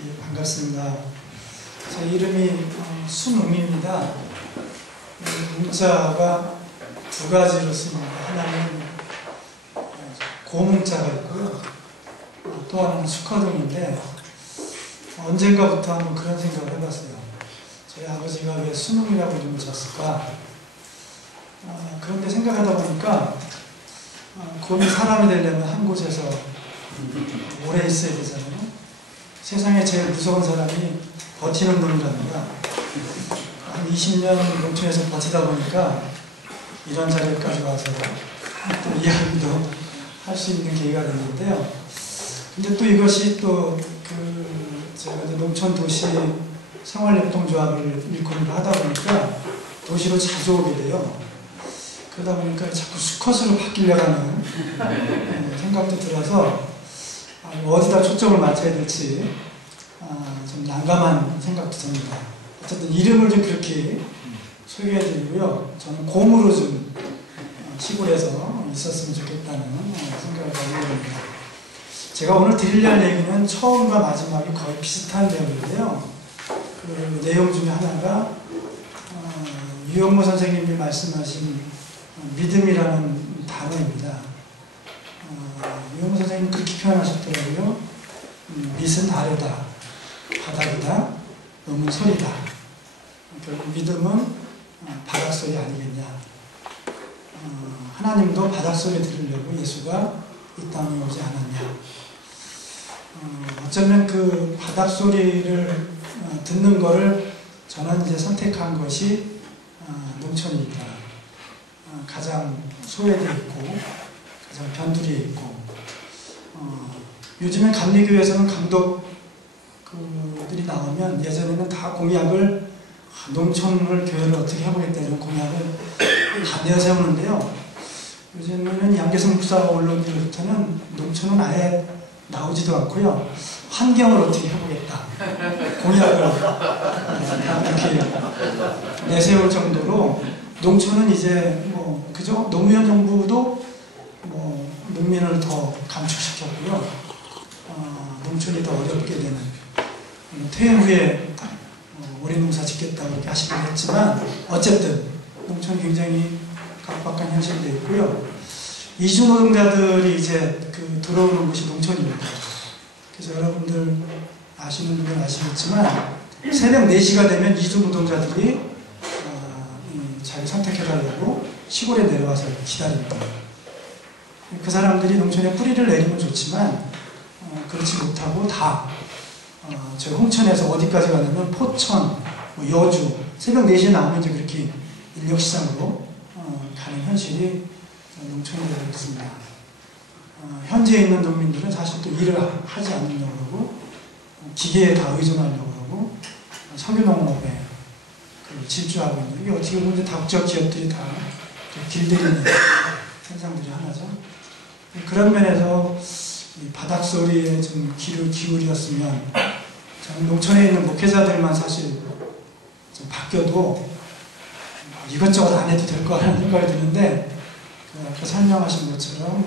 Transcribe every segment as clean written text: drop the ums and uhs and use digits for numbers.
예, 반갑습니다. 제 이름이 순웅입니다. 문자가 두 가지로 씁니다. 하나는 고문자가 있고요. 또 하나는 수커동인데 언젠가부터 한번 그런 생각을 해봤어요. 저희 아버지가 왜 순웅이라고 이름을 졌을까? 그런데 생각하다 보니까 곰이 사람이 되려면 한 곳에서 오래 있어야 되잖아요. 세상에 제일 무서운 사람이 버티는 놈이랍니다. 한 20년 농촌에서 버티다 보니까 이런 자리까지 와서 또 이야기도 할 수 있는 계기가 됐는데요. 근데 또 이것이 또 제가 이제 농촌 도시 생활협동조합을 일꾼을 하다 보니까 도시로 자주 오게 돼요. 그러다 보니까 자꾸 수컷으로 바뀌려고 하는 생각도 들어서 어디다 초점을 맞춰야 될지 좀 난감한 생각도 듭니다. 어쨌든 이름을 좀 그렇게 소개해드리고요. 저는 곰으로 좀 시골에서 있었으면 좋겠다는 생각을 가지고 있습니다. 제가 오늘 드리려는 얘기는 처음과 마지막이 거의 비슷한 내용인데요. 그 내용 중에 하나가 유영모 선생님이 말씀하신 믿음이라는 단어입니다. 유영모 선생님이 그렇게 표현하셨더라고요. 밑은 아래다, 바닥이다, 음은 소리다. 결국 믿음은 바닥소리 아니겠냐. 하나님도 바닥소리 들으려고 예수가 이 땅에 오지 않았냐. 어쩌면 그 바닥소리를 듣는 거를 저는 이제 선택한 것이 농촌입니다. 가장 소외되어 있고 가장 변두리에 있고 요즘엔 감리교회에서는 감독들이 나오면 예전에는 다 공약을 농촌을 교회를 어떻게 해보겠다 이런 공약을 다 내세우는데요. 요즘에는 양계성 목사가 올라온 뒤부터는 농촌은 아예 나오지도 않고요. 환경을 어떻게 해보겠다 공약을 이렇게 내세울 정도로 농촌은 이제 그죠? 노무현 정부도 농민을 더 감축시켰고요. 농촌이 더 어렵게 되는 퇴임 후에 오래 농사 짓겠다고 이렇게 하시긴 했지만 어쨌든 농촌이 굉장히 각박한 현실도 있고요. 이주 노동자들이 이제 들어오는 곳이 농촌입니다. 그래서 여러분들 아시는 분은 아시겠지만 새벽 4시가 되면 이주 노동자들이 자기 선택해달라고 시골에 내려와서 기다립니다. 그 사람들이 농촌에 뿌리를 내리면 좋지만 그렇지 못하고 다 저희 홍천에서 어디까지 가냐면 포천, 여주 새벽 4시에 나오면 이제 그렇게 인력시장으로 가는 현실이 농촌에 되고 있습니다. 현재 있는 농민들은 사실 또 일을 하지 않으려고 그러고 기계에 다 의존하려고 그러고 석유농업에 질주하고 있는 이게 어떻게 보면 이제 다국적 기업들이 다 길들이는 현상들이 하나죠. 그런 면에서 이 바닥소리에 좀 귀를 기울였으면 저는 농촌에 있는 목회자들만 사실 좀 바뀌어도 이것저것 안 해도 될 거 하는 생각이 드는데 아까 설명하신 것처럼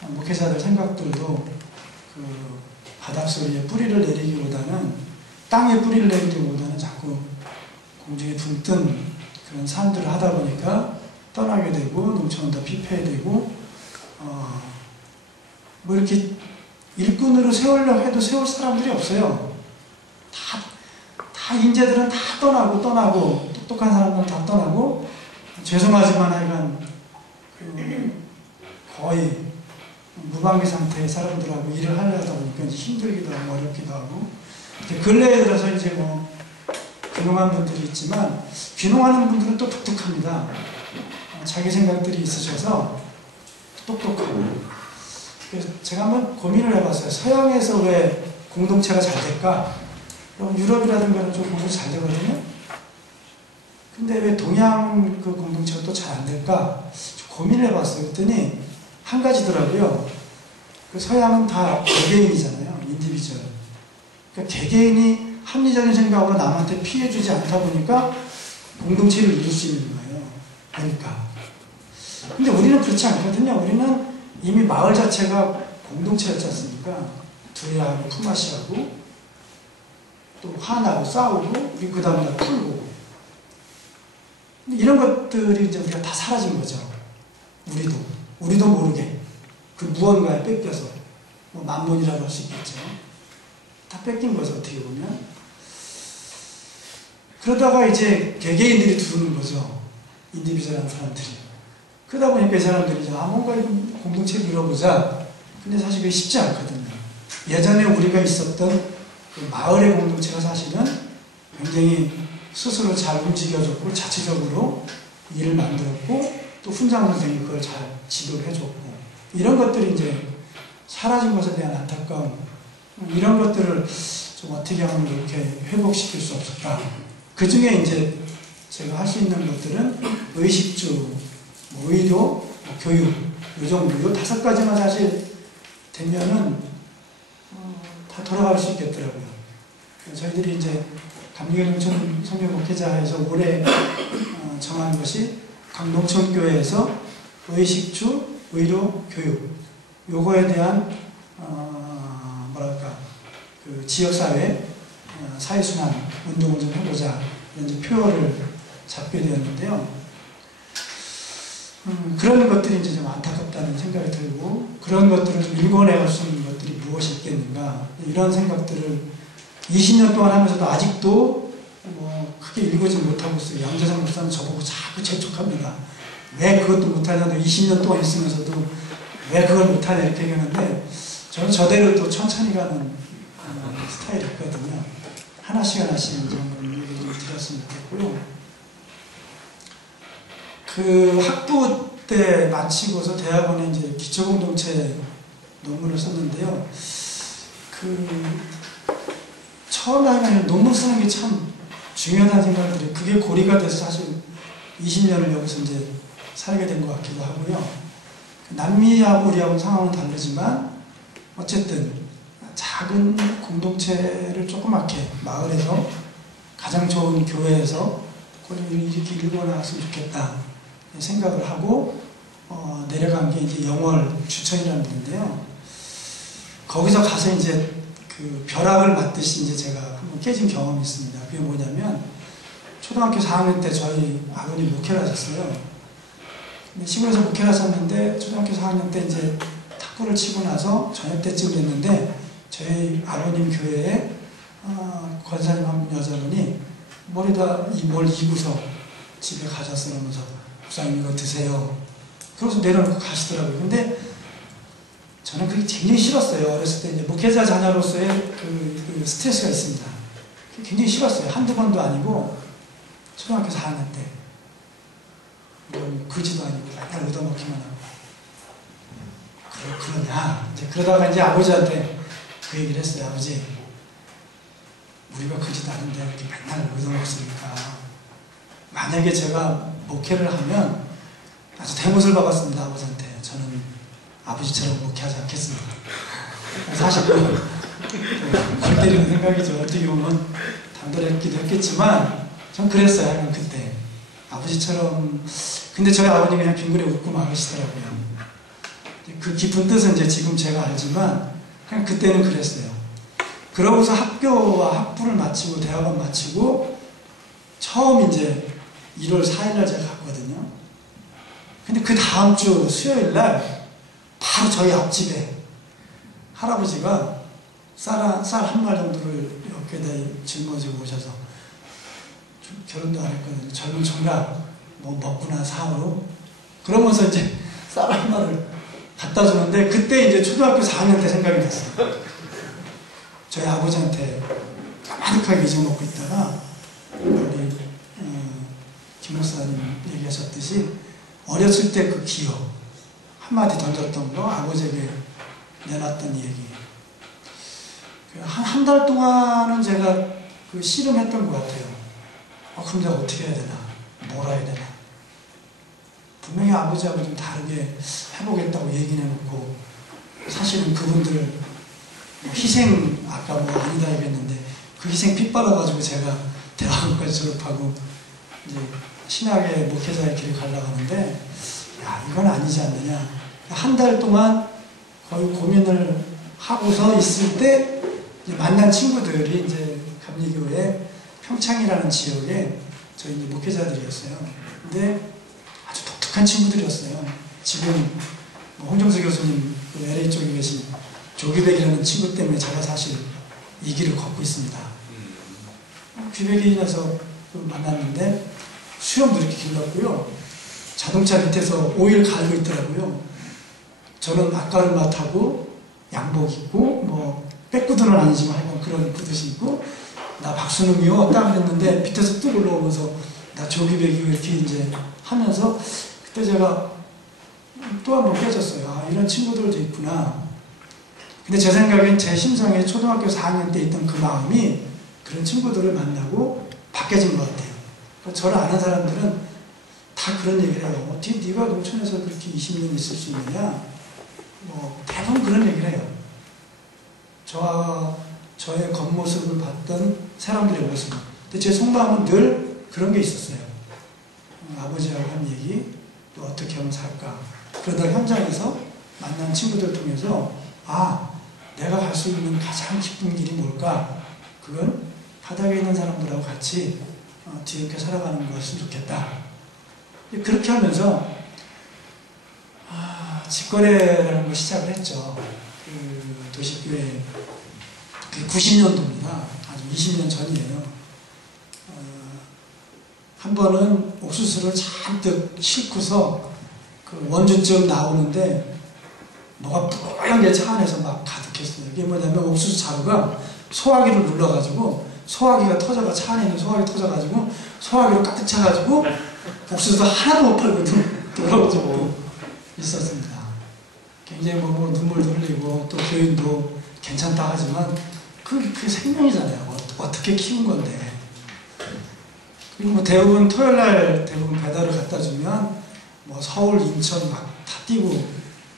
목회자들 생각들도 바닥소리에 뿌리를 내리기보다는 땅에 뿌리를 내리기보다는 자꾸 공중에 붕 뜬 그런 삶들을 하다 보니까 떠나게 되고 농촌은 더 피폐해되고 이렇게 일꾼으로 세우려고 해도 세울 사람들이 없어요. 다 인재들은 다 떠나고 똑똑한 사람들은 다 떠나고 죄송하지만 하여간 거의 무방비 상태의 사람들하고 일을 하려다 보니까 힘들기도 하고 어렵기도 하고 근래에 들어서 이제 귀농한 분들이 있지만 귀농하는 분들은 또 독특합니다. 자기 생각들이 있으셔서 똑똑하고 그래서 제가 한번 고민을 해봤어요. 서양에서 왜 공동체가 잘 될까? 유럽이라든가 좀 공동체 잘 되거든요. 근데 왜 동양 그 공동체가 또 잘 안 될까? 고민을 해봤어요. 그랬더니 한 가지더라고요. 그 서양은 다 개개인이잖아요. 인디비주얼. 그러니까 개개인이 합리적인 생각으로 남한테 피해주지 않다 보니까 공동체를 이룰 수 있는 거예요. 그러니까. 근데 우리는 그렇지 않거든요. 우리는 이미 마을 자체가 공동체였지 않습니까? 두레하고 품앗이하고 또 화나고 싸우고 우리 그 다음날 풀고 이런 것들이 이제 우리가 다 사라진 거죠. 우리도 모르게 그 무언가에 뺏겨서 뭐 만몬이라고 할 수 있겠죠. 다 뺏긴 거죠, 어떻게 보면. 그러다가 이제 개개인들이 두는 거죠. 인디비주얼한 사람들이. 그러다 보니까 이 사람들이 뭔가 공동체를 이뤄보자. 근데 사실 그게 쉽지 않거든요. 예전에 우리가 있었던 그 마을의 공동체가 사실은 굉장히 스스로 잘 움직여줬고 자체적으로 일을 만들었고 또 훈장 선생님이 그걸 잘 지도를 해줬고 이런 것들이 이제 사라진 것에 대한 안타까움 이런 것들을 좀 어떻게 하면 이렇게 회복시킬 수 없을까. 그 중에 이제 제가 할 수 있는 것들은 의식주, 의료, 교육 이 정도 이 5가지만 사실 되면은 다 돌아갈 수 있겠더라고요. 저희들이 이제 감리교농촌 선교목회자에서 올해 정한 것이 각 농촌교회에서 의식주, 의료, 교육 요거에 대한 그 지역사회 사회순환 운동을 좀 해보자 이런 이제 표어를 잡게 되었는데요. 그런 것들이 이제 좀 안타깝다는 생각이 들고 그런 것들을 좀 일궈내갈 수 있는 것들이 무엇이 있겠는가 이런 생각들을 20년 동안 하면서도 아직도 뭐 크게 일구지 못하고 있어요. 양재상 목사는 저보고 자꾸 재촉합니다. 왜 그것도 못하냐 20년 동안 있으면서도 왜 그걸 못하냐 이렇게 얘기하는데 저는 저대로 또 천천히 가는 스타일이 있거든요. 하나씩 이제 한번 얘기 좀 드렸으면 좋겠고요. 그 학부 때 마치고서 대학원에 이제 기초공동체 논문을 썼는데요. 처음에 하면 논문 쓰는 게 참 중요하다는 생각이 들어요. 그게 고리가 돼서 사실 20년을 여기서 이제 살게 된 것 같기도 하고요. 남미하고 우리하고는 상황은 다르지만 어쨌든 작은 공동체를 조그맣게 마을에서 가장 좋은 교회에서 그걸 이렇게 일궈나갔으면 좋겠다 생각을 하고 내려간 게 이제 영월 주천이라는 데인데요. 거기서 가서 이제 그 벼락을 맞듯이 이제 제가 한번 깨진 경험이 있습니다. 그게 뭐냐면 초등학교 4학년 때 저희 아버님 목회를 하셨어요. 근데 시골에서 목회를 하셨는데 초등학교 4학년 때 이제 탁구를 치고 나서 저녁 때쯤 됐는데 저희 아버님 교회에 권사님 한 여자분이 머리다 뭘 이고서 집에 가셨어 그러면서 목사님 이거 드세요. 그러면서 내려놓고 가시더라고요. 근데 저는 그게 굉장히 싫었어요. 어렸을 때 이제 목회자 자녀로서의 그 스트레스가 있습니다. 굉장히 싫었어요. 한두 번도 아니고 초등학교 4학년 때 그지도 아니고 맨날 얻어먹기만 하고 그러냐 이제 그러다가 이제 아버지한테 그 얘기를 했어요. 아버지 우리가 그지도 않은데 이렇게 맨날 얻어먹었으니까 만약에 제가 목회를 하면 아주 대못을 박았습니다. 아버지한테. 저는 아버지처럼 목회하지 않겠습니다. 사실 골 때리는 생각이죠. 어떻게 보면 당돌했기도 했겠지만 전 그랬어요. 그때 아버지처럼. 근데 저희 아버님이 그냥 빙그레 웃고 막으시더라고요. 그 깊은 뜻은 이제 지금 제가 알지만 그냥 그때는 그랬어요. 그러고서 학교와 학부를 마치고 대학원 마치고 처음 이제 1월 4일날 제가 갔거든요. 근데 그 다음 주 수요일날 바로 저희 앞집에 할아버지가 쌀 한 말 정도를 어깨에다 짊어지고 오셔서 결혼도 안 했거든요. 젊은 총각 뭐 먹구나 사후 그러면서 이제 쌀 한 말을 갖다 주는데 그때 이제 초등학교 4학년 때 생각이 났어요. 저희 아버지한테 까마득하게 잊어먹고 있다가 우리 김 목사님 얘기하셨듯이 어렸을 때 그 기억 한마디 던졌던 거 아버지에게 내놨던 얘기 한 달 동안은 제가 그 씨름했던 것 같아요. 그럼 내가 어떻게 해야 되나 뭘 해야 되나 분명히 아버지하고 좀 다르게 해보겠다고 얘기를 해놓고 사실은 그분들 희생 아까 뭐 아니다 얘기했는데 그 희생 피 빨아가지고 제가 대학원까지 졸업하고 이제 신학의 목회자의 길을 가려고 하는데 야 이건 아니지 않느냐. 한 달 동안 거의 고민을 하고서 있을 때 이제 만난 친구들이 이제 감리교회 평창이라는 지역에 저희 이제 목회자들이었어요. 근데 아주 독특한 친구들이었어요. 지금 뭐 홍정수 교수님 그 LA 쪽에 계신 조기백이라는 친구 때문에 제가 사실 이 길을 걷고 있습니다. 귀백인에서 만났는데 수염도 이렇게 길렀고요. 자동차 밑에서 오일 갈고 있더라고요. 저는 앞가르마타고 양복 입고 뭐 백구두는 아니지만 하여간 그런 구두시 입고 나 박수능이요 딱 그랬는데 밑에서 뚝 올라오면서 나 조기백이요 이렇게 이제 하면서 그때 제가 또 한 번 깨졌어요. 아, 이런 친구들도 있구나. 근데 제 생각엔 제 심성에 초등학교 4학년 때 있던 그 마음이 그런 친구들을 만나고 바뀌어진 것 같아요. 저를 아는 사람들은 다 그런 얘기를 해요. 어떻게 네가 농촌에서 그렇게 20년 있을 수 있느냐? 뭐 대부분 그런 얘기를 해요. 저의 겉모습을 봤던 사람들의 모습. 근데 제 속마음은 늘 그런 게 있었어요. 아버지하고 한 얘기, 또 어떻게 하면 살까. 그러다 현장에서 만난 친구들 통해서 아, 내가 갈 수 있는 가장 기쁜 길이 뭘까? 그건 바닥에 있는 사람들하고 같이 뒤늦게 살아가는 것이었으면 좋겠다. 그렇게 하면서 직거래라는 걸 시작을 했죠. 그 도시교회 90년도입니다. 아주 20년 전이에요. 한 번은 옥수수를 잔뜩 싣고서 그 원주쯤 나오는데 뭐가 뿌연 게 차 안에서 막 가득했어요. 이게 뭐냐면 옥수수 자루가 소화기를 눌러가지고 소화기가 터져가 차 안에 있는 소화기 터져가지고 소화기로 가득 차가지고 옥수수도 하나도 못 팔고 돌아오고 있었습니다. 굉장히 뭐 눈물도 흘리고 또 교인도 괜찮다 하지만 그게 생명이잖아요. 어떻게 키운 건데. 그리고 뭐 대부분 토요일날 대부분 배달을 갖다 주면 뭐 서울, 인천 막 다 뛰고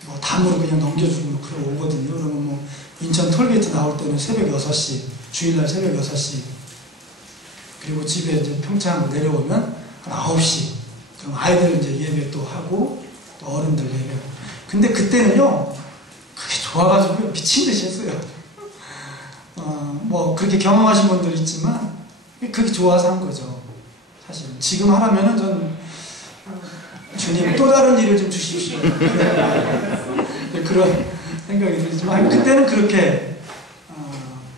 뭐 담으로 그냥 넘겨주고 뭐 그러고 오거든요. 그러면 뭐 인천 톨게이트 나올 때는 새벽 6시, 주일날 새벽 6시. 그리고 집에 이제 평창 내려오면 한 9시. 그럼 아이들 이제 예배 또 하고 또 어른들 예배. 근데 그때는요, 그게 좋아가지고 미친 듯이 했어요. 뭐 그렇게 경험하신 분들 있지만 그게 좋아서 한 거죠. 사실 지금 하라면은 전 주님 또 다른 일을 좀 주십시오. 그런 생각이 들지만 그때는 그렇게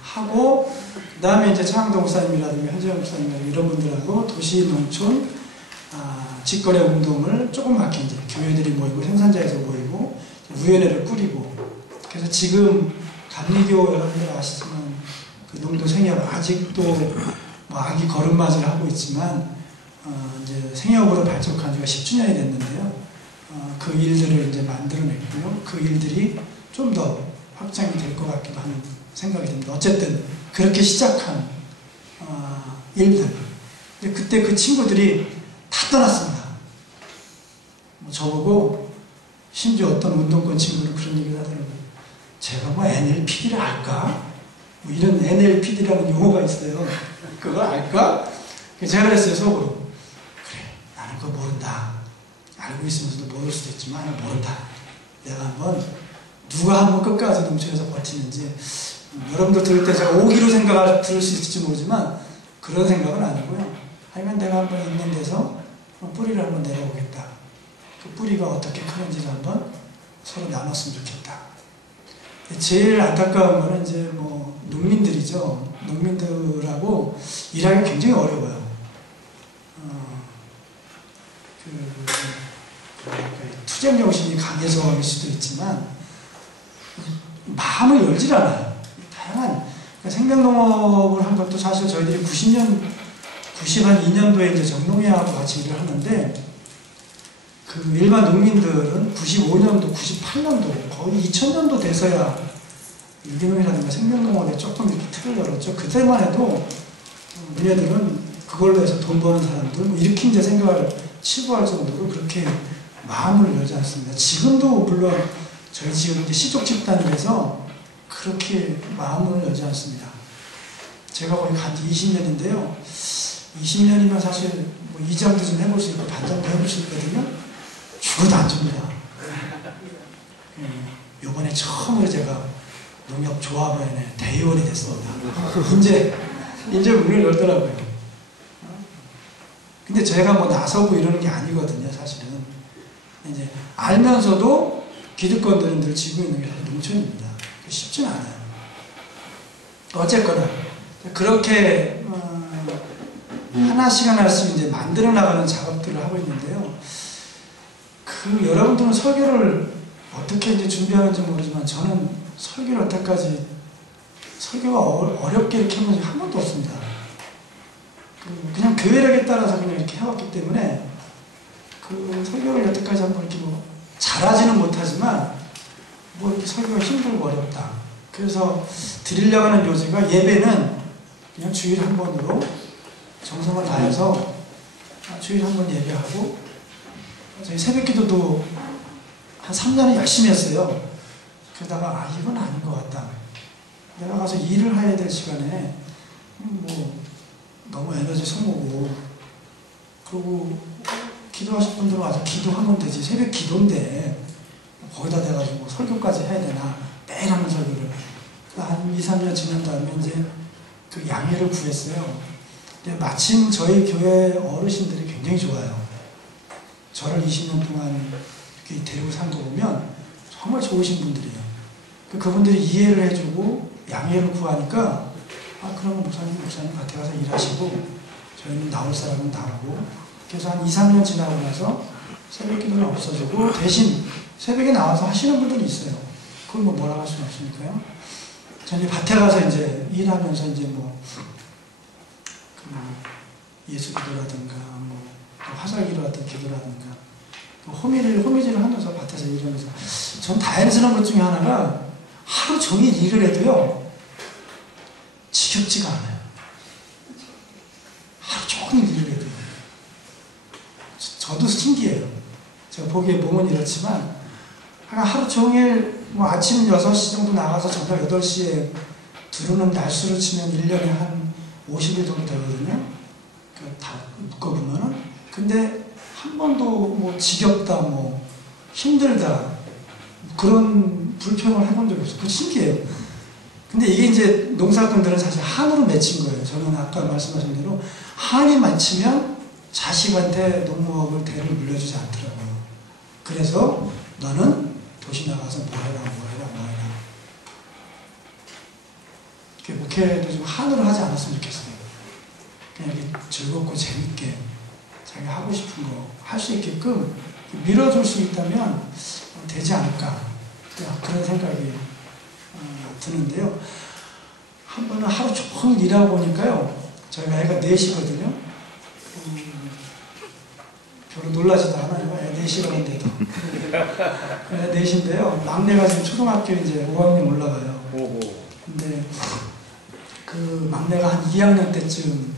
하고 그 다음에 이제 차항도 목사님이라든가 현재영 목사님이라든가 이런 분들하고 도시 농촌 직거래 운동을 조그맣게 이제 교회들이 모이고 생산자에서 모이고 위원회를 꾸리고 그래서 지금 감리교 여러분들 아시지만 그 농도 생협 아직도 뭐 아기 걸음맞이를 하고 있지만 이제 생협으로 발족한 지가 10주년이 됐는데요. 그 일들을 이제 만들어냈고요. 그 일들이 좀 더 확장이 될 것 같기도 하는 생각이 듭니다. 어쨌든 그렇게 시작한 일들. 그때 그 친구들이 다 떠났습니다. 뭐 저보고 심지어 어떤 운동권 친구는 그런 얘기를 하더라고요. 제가 뭐 NLPD를 알까? 뭐 이런 NLPD라는 용어가 있어요. 그거 알까? 제가 그랬어요, 속으로. 그래, 나는 그거 모른다. 알고 있으면서도 모를 수도 있지만 모른다. 내가 한번 누가 한번 끝까지 농촌에서 버티는지 여러분들 들을 때 제가 오기로 들을 수 있을지 모르지만 그런 생각은 아니고요. 하여간 내가 한번 있는 데서 뿌리를 한번 내려보겠다. 그 뿌리가 어떻게 크는지를 한번 서로 나눴으면 좋겠다. 제일 안타까운 거는 이제 뭐 농민들이죠. 농민들하고 일하기 굉장히 어려워요. 투쟁 정신이 강해서일 수도 있지만 마음을 열질 않아요. 다양한 생명농업을 한 것도 사실 저희들이 92년도에 이제 정농회하고 같이 일을 하는데 그 일반 농민들은 95년도, 98년도 거의 2000년도 돼서야 유기농이라든가 생명농업에 조금 이렇게 틀을 열었죠. 그때만 해도 우리들은 그걸로 해서 돈 버는 사람들 뭐 이렇게 이제 생각을 치부할 정도로 그렇게 마음을 열지 않습니다. 지금도 물론 저희 지금 이제 시족 집단이라서 그렇게 마음을 열지 않습니다. 제가 거의 간지 20년인데요. 20년이면 사실 뭐 이장도 좀 해볼 수 있고 반장도 해볼 수 있거든요. 죽어도 안 줍니다. 요번에 처음으로 제가 농협조합원회 대의원이 됐습니다. 이제 이제 문을 열더라고요. 근데 제가 뭐 나서고 이러는 게 아니거든요, 사실은. 이제 알면서도 기득권들은 늘 지고 있는 게 사실 농촌입니다. 쉽지는 않아요. 어쨌거나 그렇게 하나씩 하나씩 이제 만들어 나가는 작업들을 하고 있는데요. 여러분들은 설교를 어떻게 이제 준비하는지 모르지만 저는 설교를 여태까지 설교가 어렵게 이렇게 해본 적이 한 번도 없습니다. 그냥 교회력에 따라서 그냥 이렇게 해왔기 때문에 설교를 여태까지 한번 이렇게 뭐 잘하지는 못하지만 뭐 이렇게 설교가 힘들고 어렵다. 그래서 드리려고 하는 요지가 예배는 그냥 주일에 한 번으로 정성을 다해서 주일에 한 번 예배하고 저희 새벽기도도 한 3년을 열심히 했어요. 그러다가 이건 아닌 것 같다. 내가 가서 일을 해야 될 시간에 뭐 너무 에너지 소모고 그리고 기도하실 분들은 와서 기도하면 되지. 새벽 기도인데 거기다 대가지고 설교까지 해야 되나. 매일 하는 설교를 한 2, 3년 지난 다음에 이제 그 양해를 구했어요. 근데 마침 저희 교회 어르신들이 굉장히 좋아요. 저를 20년 동안 이렇게 데리고 산 거 보면 정말 좋으신 분들이에요. 그분들이 이해를 해주고 양해를 구하니까 그러면 목사님 밭에 가서 일하시고 저희는 나올 사람은 나오고 그래서 한 2, 3년 지나고 나서 새벽 기도는 없어지고 대신 새벽에 나와서 하시는 분들이 있어요. 그걸 뭐 뭐라고 할 수는 없으니까요. 저는 밭에 가서 이제 일하면서 이제 뭐 예수 기도라든가 뭐 화살기도 같은 기도라든가 호미질을 하면서 밭에서 일하면서 전 다행스러운 것 중에 하나가 하루 종일 일을 해도요 지겹지가 않아요. 하루 종일 일을 해도요. 저도 신기해요. 제가 보기에 몸은 이렇지만 하루 종일 뭐 아침 6시 정도 나가서 저녁 8시에 들어오는 날수로 치면 1년에 한 50일 정도 되거든요. 다 묶어보면은. 근데 한 번도 뭐 지겹다, 뭐 힘들다 그런 불평을 해본 적이 없어요. 그거 신기해요. 근데 이게 이제 농사꾼들은 사실 한으로 맺힌 거예요. 저는 아까 말씀하신 대로 한이 맺히면 자식한테 농무업을 대를 물려주지 않더라고요. 그래서 너는 도시 나가서 뭐 해라. 목회도 좀 한으로 하지 않았으면 좋겠어요. 그냥 이렇게 즐겁고 재밌게 자기가 하고 싶은 거 할 수 있게끔 밀어줄 수 있다면 되지 않을까 그런 생각이 드는데요. 한 번은 하루 종일 일하고 보니까요. 저희가 애가 4시거든요. 별로 놀라지도 않아요. 애 4시라는데도. 애 4시인데요. 막내가 지금 초등학교 이제 5학년 올라가요. 근데 그 막내가 한 2학년 때쯤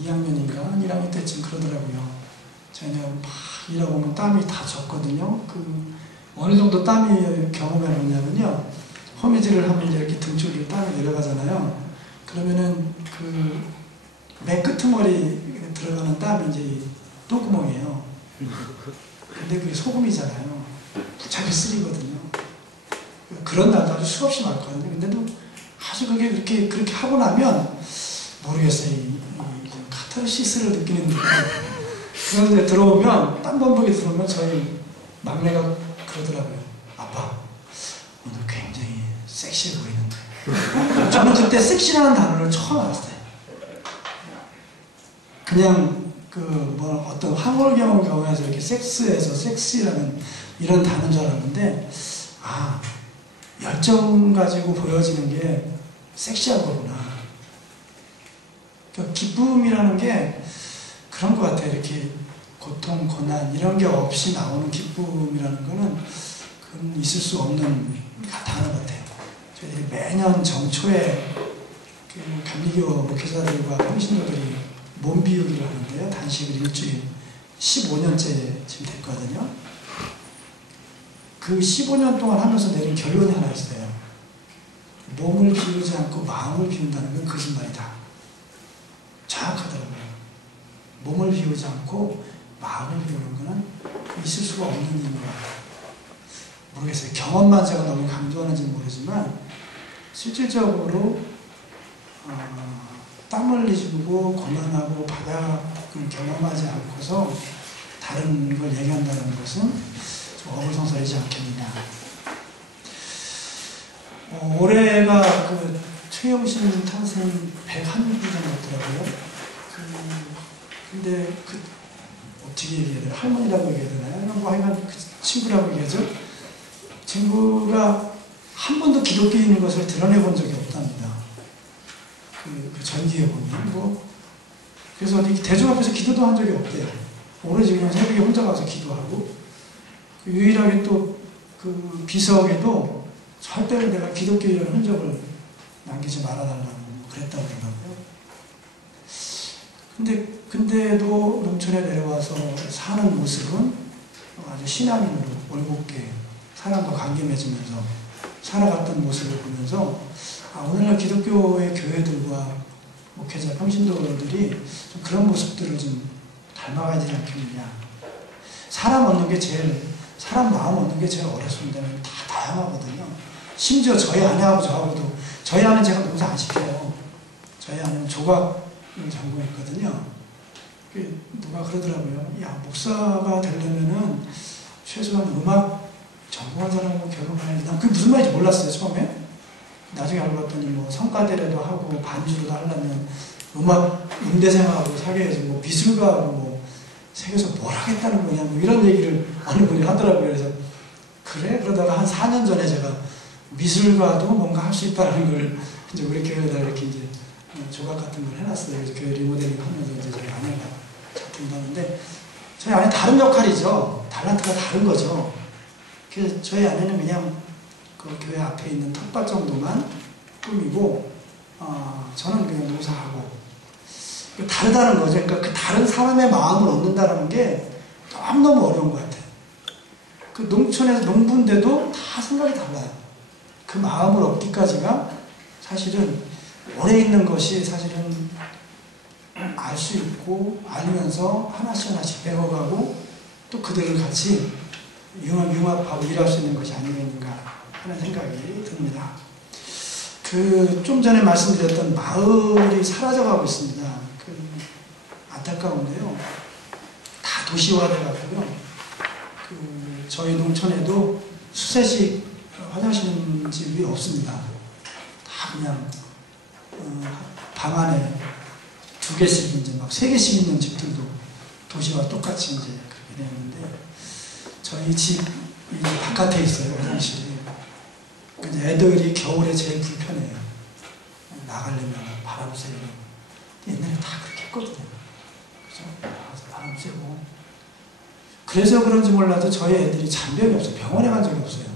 2학년인가 1학년 때쯤 그러더라고요. 저희가 막 일하고 보면 땀이 다 젖거든요. 어느 정도 땀이 경험해 보냐면요. 호미질을 하면 이렇게 등 쪽에 땀이 내려가잖아요. 그러면은 맨 끄트머리 들어가는 땀이 이제 똥구멍이에요. 근데 그게 소금이잖아요. 무지하게 쓰리거든요. 그런 날도 아주 수없이 많거든요. 근데도 아주 그렇게 하고 나면 모르겠어요. 카타르시스를 느끼는 느낌. 그런데 들어오면 땀범벅이 들어오면 저희 막내가 그러더라고요. 아빠 오늘 굉장히 섹시해 보이는데. 저는 그때 섹시라는 단어를 처음 알았어요. 그냥 어떤 황홀경을 경험해서 이렇게 섹스에서 섹시라는 이런 단어인 줄 알았는데 열정 가지고 보여지는 게 섹시한 거구나. 그러니까 기쁨이라는 게 그런 것 같아요. 이렇게 고통, 고난 이런 게 없이 나오는 기쁨이라는 거는 그건 있을 수 없는 단어 같아요. 저희들이 매년 정초에 감리교 목회자들과 평신도들이 몸 비우기를 하는데요. 단식을 일주일 15년째 지금 됐거든요. 그 15년 동안 하면서 내린 결론이 하나 있어요. 몸을 비우지 않고 마음을 비운다는 건 거짓말이다. 정확하더라고요. 몸을 비우지 않고 마음을 비우는 것은 있을 수가 없는 일인 것 같아요. 모르겠어요. 경험만 제가 너무 강조하는지는 모르지만 실질적으로 땀 흘리고 고난하고 바닥을 경험하지 않고서 다른 걸 얘기한다는 것은 좀 어불성설이지 않겠느냐. 올해가 그 최영신 탄생 101주 정도더라고요. 근데 어떻게 얘기해야 되나? 할머니라고 얘기해야 되나요? 뭐 하여간 그 친구라고 얘기하죠. 친구가 한 번도 기독교인인 것을 드러내본 적이 없답니다. 그 전기에 보면 뭐 그래서 대중 앞에서 기도도 한 적이 없대요. 오로지 그냥 새벽에 혼자 가서 기도하고 유일하게 또 그 비서에게도 절대로 내가 기독교인의 흔적을 남기지 말아달라고 그랬다고 그러더라고요. 근데도 농촌에 내려와서 사는 모습은 아주 신앙인으로 올곧게 사람과 관계 맺으면서 살아갔던 모습을 보면서 오늘날 기독교의 교회들과 목회자, 평신도들이 좀 그런 모습들을 좀 닮아가야 되지 않겠느냐. 사람 마음 얻는 게 제일 어렵습니다. 다 다양하거든요. 심지어 저희 아내하고 저하고도, 저희 아내는 제가 농사 안 시켜요. 저희 아내는 조각을 전공했거든요. 누가 그러더라고요. 야, 목사가 되려면은 최소한 음악 전공한 사람하고 결혼해야지. 난 그게 무슨 말인지 몰랐어요, 처음에. 나중에 알고 봤더니 뭐 성가대회도 하고 반주로도 하려면 음악 음대생하고 사귀어야지, 뭐 미술가하고 뭐 세계에서 뭘 하겠다는 거냐, 뭐 이런 얘기를 어느 분이 하더라고요. 그래서 그래? 그러다가 한 4년 전에 제가 미술가도 뭔가 할 수 있다는 걸 이제 우리 교회에다 이렇게 이제 조각 같은 걸 해놨어요. 그래서 교회 리모델링 하면서 이제 저희 아내가 작품도 하는데, 저희 아내 다른 역할이죠. 달란트가 다른 거죠. 그래서 저희 아내는 그냥 그 교회 앞에 있는 텃밭 정도만 꾸미고, 저는 그냥 농사하고. 다르다는 거죠. 그러니까 그 다른 사람의 마음을 얻는다는 게 너무너무 어려운 것 같아요. 그 농촌에서 농부인데도 다 생각이 달라요. 그 마음을 얻기까지가 사실은 오래 있는 것이 사실은 알 수 있고, 알면서 하나씩 배워가고 또 그들을 같이 융합하고 일할 수 있는 것이 아니겠는가 하는 생각이 듭니다. 좀 전에 말씀드렸던 마을이 사라져가고 있습니다. 안타까운데요. 다 도시화돼가고요. 저희 농촌에도 수세식 화장실집이 없습니다. 다 그냥 방 안에 2개씩 이제 막 3개씩 있는 집들도 도시와 똑같이 이제 그렇게 되었는데, 저희 집 바깥에 있어요, 화장실이. 이제 애들이 겨울에 제일 불편해요. 나가려면 바람 쐬고. 옛날에 다 그렇게 했거든요. 그죠? 바람 쐬고. 그래서 그런지 몰라도 저희 애들이 잔병이 없어요. 병원에 간 적이 없어요.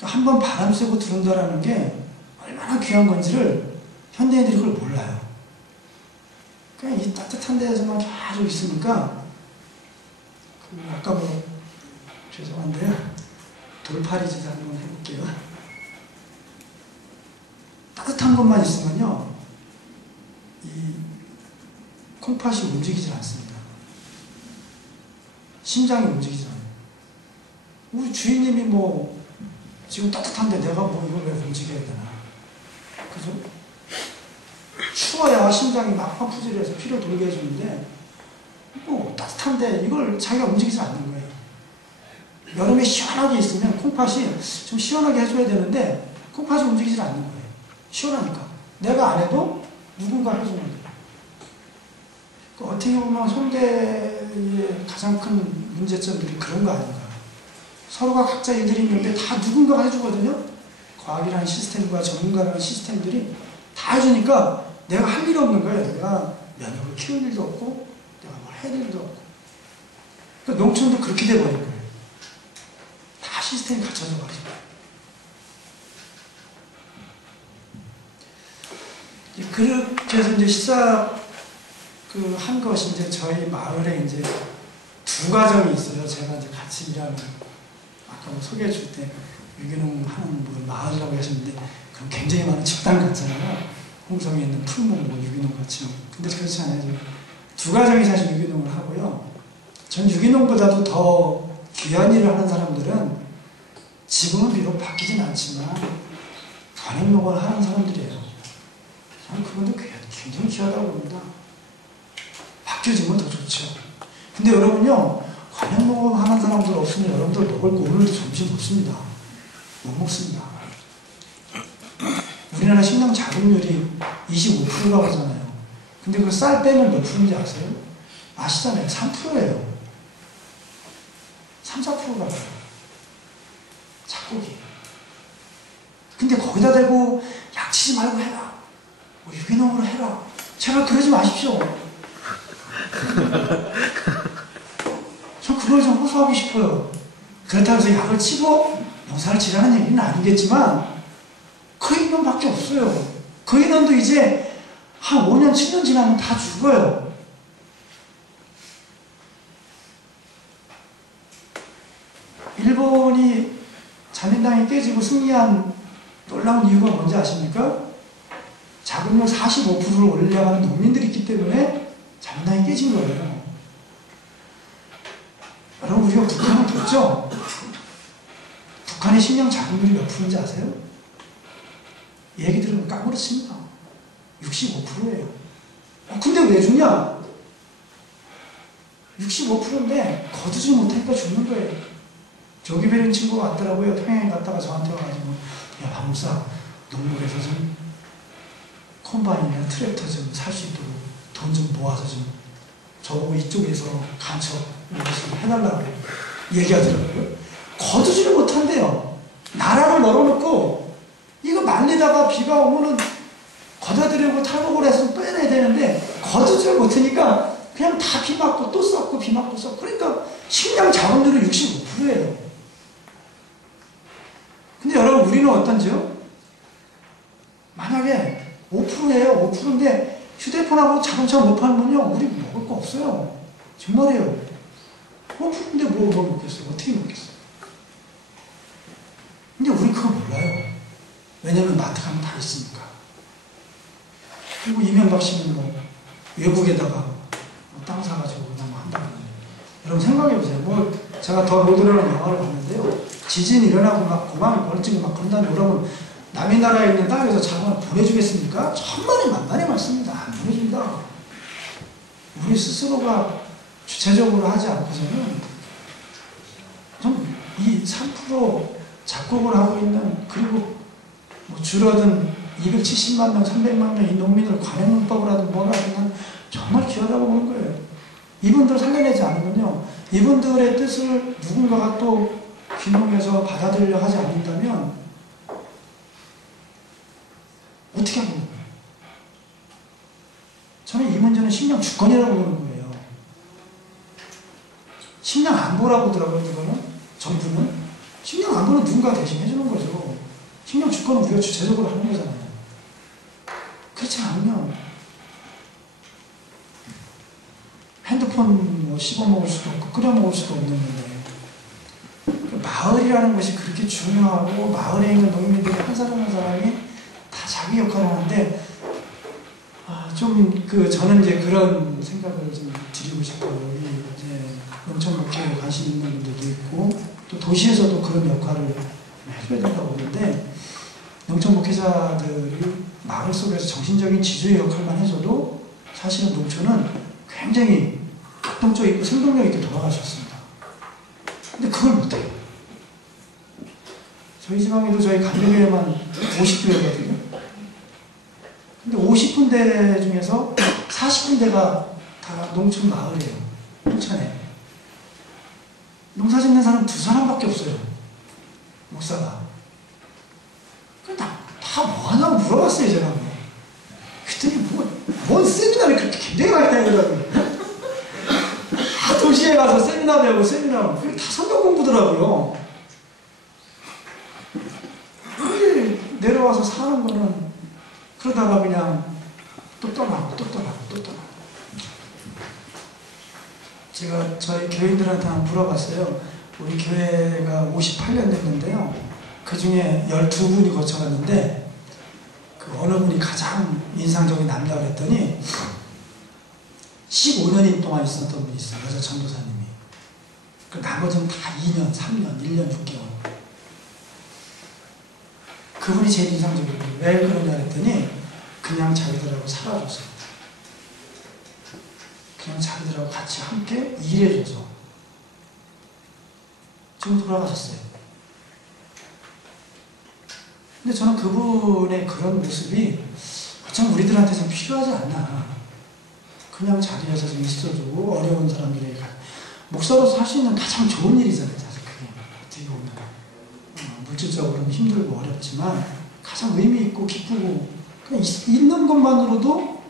한번 바람 쐬고 들어온다라는 게 얼마나 귀한 건지를 현대인들이 그걸 몰라요. 그냥 이 따뜻한 데에서만 계속 있으니까, 아까 죄송한데요. 돌팔이짓 한번 해볼게요. 따뜻한 것만 있으면요, 이 콩팥이 움직이질 않습니다. 심장이 움직이지 않아요. 우리 주인님이 뭐 지금 따뜻한데 내가 뭐 이걸 왜 움직여야 되나? 그죠? 추워야 심장이 막 펌프질해서 피를 돌게 해주는데, 뭐 따뜻한데 이걸 자기가 움직이지 않는 거예요. 여름에 시원하게 있으면 콩팥이 좀 시원하게 해줘야 되는데 콩팥이 움직이질 않는 거예요. 시원하니까. 내가 안 해도 누군가 해주는 거예요. 어떻게 보면 현대의 가장 큰 문제점들이 그런 거 아닌가. 서로가 각자 일들이 있는데 다 누군가가 해주거든요. 과학이라는 시스템과 전문가라는 시스템들이 다 해주니까 내가 할 일이 없는 거예요. 내가 면역을 키울 일도 없고 내가 뭘 할 일도 없고. 그러니까 농촌도 그렇게 돼버린 거예요. 다 시스템이 갖춰져 버리죠. 그렇게 해서 이제 한 것이 이제 저희 마을에 이제 2가정이 있어요. 제가 이제 같이 일하는, 아까 소개해 줄 때 유기농 하는 마을이라고 하셨는데, 그럼 굉장히 많은 집단 같잖아요. 홍성에 있는 풀목 유기농 같이. 근데 그렇지 않아요. 2가정이 사실 유기농을 하고요. 전 유기농보다도 더 귀한 일을 하는 사람들은 지금은 비록 바뀌진 않지만 관행농을 하는 사람들이에요. 저는 그분도 굉장히 귀하다고 봅니다. 바뀌어지면 더 좋죠. 근데 여러분요, 관현농업 하는 사람들 없으면 여러분들 먹을 거 오늘도 점심 없습니다. 못 먹습니다. 우리나라 식량 자급률이 25%라고 하잖아요. 근데 그 쌀 빼면 몇 프로인지 아세요? 아시잖아요. 3%예요. 3, 4%가 나요. 작곡이. 근데 거기다 대고 약치지 말고 해라. 뭐 유기농으로 해라. 제발 그러지 마십시오. 저 그걸 좀 호소하고 싶어요. 그렇다고 해서 약을 치고 농사를 지라는 얘기는 아니겠지만 그 인원밖에 없어요. 그 인원도 이제 한 5년, 7년 지나면 다 죽어요. 일본이 자민당이 깨지고 승리한 놀라운 이유가 뭔지 아십니까? 자금률 45%를 올려가는 농민들이 있기 때문에 자민당이 깨진 거예요. 여러분, 우리가 북한을 봤죠? 북한의 식량 자금률이 몇 프로인지 아세요? 얘기 들으면 까무러칩니다. 65%예요. 근데 왜 죽냐? 65%인데 거두지 못하니까 죽는 거예요. 조기 배린 친구가 왔더라고요. 평양에 갔다가 저한테 와가지고, 야, 박목사, 농물에서 좀 콤바인이나 트랙터 좀 살 수 있도록 돈 좀 모아서 좀 저보고 이쪽에서 간첩 해달라고 얘기하더라고요. 거두지를 못한대요. 나라를 널어놓고 이거 말리다가 비가 오면은 걷어들이고 탈곡을 해서 빼내야 되는데 거두지를 못하니까 그냥 다 비 맞고 또 썩고 비 맞고 썩고. 그러니까 식량 자원률은 65%예요. 근데 여러분, 우리는 어떤지요? 만약에 5%예요. 5%인데 휴대폰하고 자동차 못 팔면요, 우리 먹을 거 없어요. 정말이에요. 5%인데 뭐 먹겠어요? 어떻게 먹겠어요? 근데 우리 그거 몰라요. 왜냐면 마트 가면 다 있으니까. 그리고 이명박 씨는 뭐 외국에다가 땅 사가지고 그냥 한다고. 여러분 생각해보세요. 뭐 제가 더 로드라는 영화를 봤는데요. 지진이 일어나고 막 공항을 벌어지고 막 그런다면 여러분, 남의 나라에 있는 땅에서 자금을 보내주겠습니까? 천만에 만만에 맞습니다. 안 보내준다. 우리 스스로가 주체적으로 하지 않고서는 좀 이 3% 작곡을 하고 있는, 그리고 뭐 줄어든 270만 명, 300만 명 이 농민을 관행문법을 하든 뭐라 하든 정말 귀하다고 보는 거예요. 이분들 살려내지 않으면요, 이분들의 뜻을 누군가가 또 귀농해서 받아들이려 하지 않는다면 어떻게 하는 거예요? 저는 이 문제는 식량 주권이라고 보는 거예요. 식량 안보라고 하더라고요. 이거는 정부는 식량 안보는 누군가 대신 해주는 거죠. 식량 주권은 우리가 주체적으로 하는 거잖아요. 그렇지 않으면 핸드폰 뭐 씹어먹을 수도 없고 끓여 먹을 수도 없는 건데, 마을이라는 것이 그렇게 중요하고 마을에 있는 농민들이 한 사람 한 사람이 다 자기 역할을 하는데, 저는 이제 그런 생각을 좀 드리고 싶어요. 여기 이제 농촌 목회에 관심 있는 분들도 있고 또 도시에서도 그런 역할을 해줘야 된다고 보는데, 농촌 목회자들이 마을 속에서 정신적인 지주의 역할만 해줘도 사실은 농촌은 굉장히 활동적 있고 생동력 있게 돌아갈 수 있습니다. 근데 그걸 못해요. 저희 지방에도 저희 간대교회만 50교회거든요. 근데 50군데 중에서 40군데가 다 농촌 마을이에요. 농촌에. 농사 짓는 사람 2사람밖에 없어요. 목사가. 다 뭐하냐고 물어봤어요, 제가. 그랬더니 뭔 세미나를 그렇게 굉장히 많이 다니더라고요. 다 도시에 가서 세미나 배우고 그게 다 성경 공부더라고요. 여기 내려와서 사는 거는 그러다가 그냥 또 떠나고 또 떠나고 또 떠나고. 제가 저희 교인들한테 한번 물어봤어요. 우리 교회가 58년 됐는데요. 그 중에 12분이 거쳐갔는데 그 어느 분이 가장 인상적인 남자가 그랬더니 15년 동안 있었던 분이 있어요. 여자 전도사님이. 그 나머지는 다 2년, 3년, 1년, 6개월. 그분이 제일 인상적이에요. 왜 그러냐 그랬더니 그냥 자기들하고 살아줘서, 그냥 자기들하고 같이 함께 일해줘서 지금 돌아가셨어요. 근데 저는 그분의 그런 모습이 참 우리들한테 좀 필요하지 않나. 그냥 자리에서 좀 있어주고 어려운 사람들에게 목사로서 할 수 있는 가장 좋은 일이잖아요. 사실 그게 어떻게 보면 물질적으로는 힘들고 어렵지만 가장 의미 있고 기쁘고 그냥 있는 것만으로도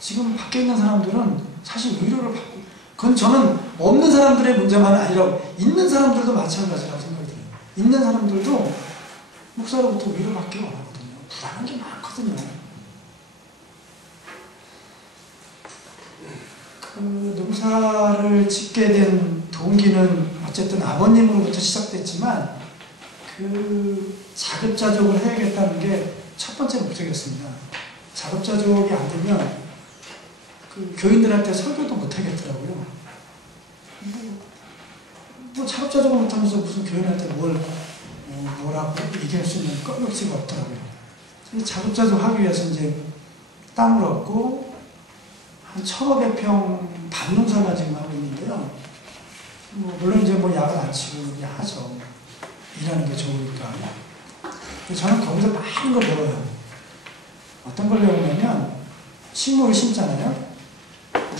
지금 밖에 있는 사람들은 사실 위로를 받고, 그건 저는 없는 사람들의 문제만 아니라 있는 사람들도 마찬가지라고 생각이 들어요. 있는 사람들도 목사로부터 위로받기 원하거든요. 불안한 게 많거든요. 그 농사를 짓게 된 동기는 어쨌든 아버님으로부터 시작됐지만 그 자급자족을 해야겠다는 게 첫 번째 목적이었습니다. 자급자족이 안 되면 그 교인들한테 설교도 못 하겠더라고요. 뭐 자급자족을 못하면서 무슨 교인한테 뭐라고 얘기할 수 있는 건력지가 없더라고요. 자급자족 하기 위해서 이제 땅을 얻고 한 1,500평 밭농사만 지금 하고 있는데요. 물론 이제 약을 안 치고 그냥 하죠. 일하는 게 좋으니까. 저는 거기서 많은 걸 배워요. 어떤 걸 배우냐면 식물을 심잖아요.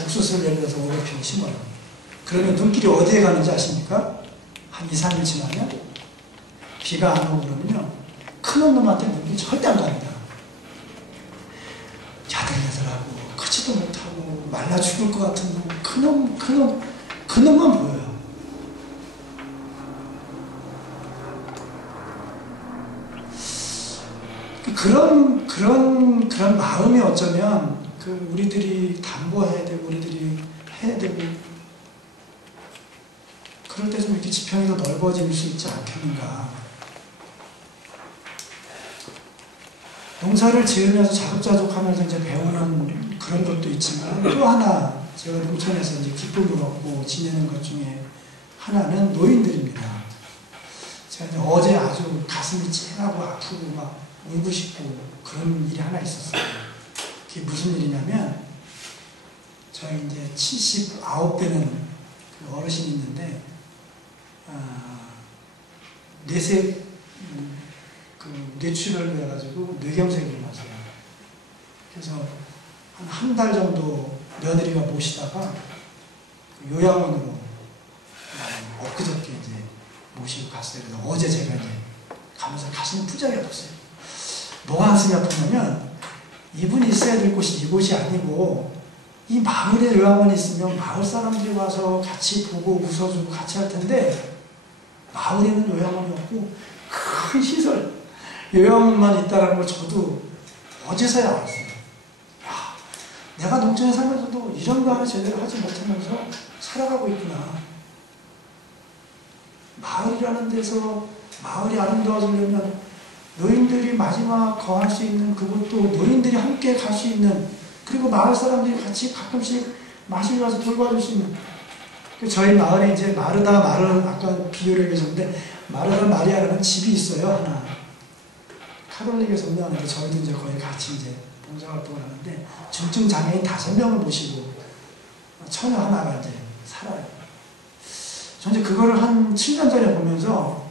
옥수수를 예를 들어서 500평 심어요. 그러면 눈길이 어디에 가는지 아십니까? 한 2, 3일 지나면 비가 안 오고 그러면요. 큰 놈한테 눈길이 절대 안 갑니다. 야들야들하고 크지도 못하고 말라 죽을 것 같은 놈, 그 놈만 보여요. 그런 마음이 어쩌면 우리들이 담보해야 되고 우리들이 해야 되고 그럴 때 좀 이렇게 지평이 더 넓어질 수 있지 않겠는가. 농사를 지으면서 자급자족하면서 이제 배우는 그런 것도 있지만 또 하나 제가 농촌에서 이제 기쁨을 얻고 지내는 것 중에 하나는 노인들입니다. 제가 이제 어제 아주 가슴이 찡하고 아프고 막 울고 싶고 그런 일이 하나 있었어요. 그게 무슨 일이냐면 저희 이제 79되는 그 어르신이 있는데 뇌출혈을 해가지고 뇌경색이 일어났어요. 그래서 한 달 정도 며느리가 모시다가 요양원으로 엊그저께 이제 모시고 갔어요. 그래서 어제 제가 이제 가면서 가슴이 푸작이 아팠어요. 뭐가 가슴이 아프냐면 이분이 있어야 될 곳이 이곳이 아니고 이 마을에 요양원이 있으면 마을 사람들이 와서 같이 보고 웃어주고 같이 할 텐데 마을에는 요양원이 없고 큰 시설 요양원만 있다는 걸 저도 어제서야 알았어요. 야, 내가 농촌에 살면서도 이런 거 하나 제대로 하지 못하면서 살아가고 있구나. 마을이라는 데서 마을이 아름다워지려면 노인들이 마지막 거할 수 있는 그것도 노인들이 함께 갈 수 있는, 그리고 마을 사람들이 같이 가끔씩 마시러 가서 돌봐줄 수 있는. 저희 마을에 이제 마르다 아까 비유를 해줬는데 마르다 마리아라는 집이 있어요. 하나 카톨릭에 성당하는데 저희도 이제 거기 같이 이제 봉사활동을 하는데 중증 장애인 5명을 모시고 처녀 하나가 이제 살아요. 저는 이제 그거를 한 7년 전에 보면서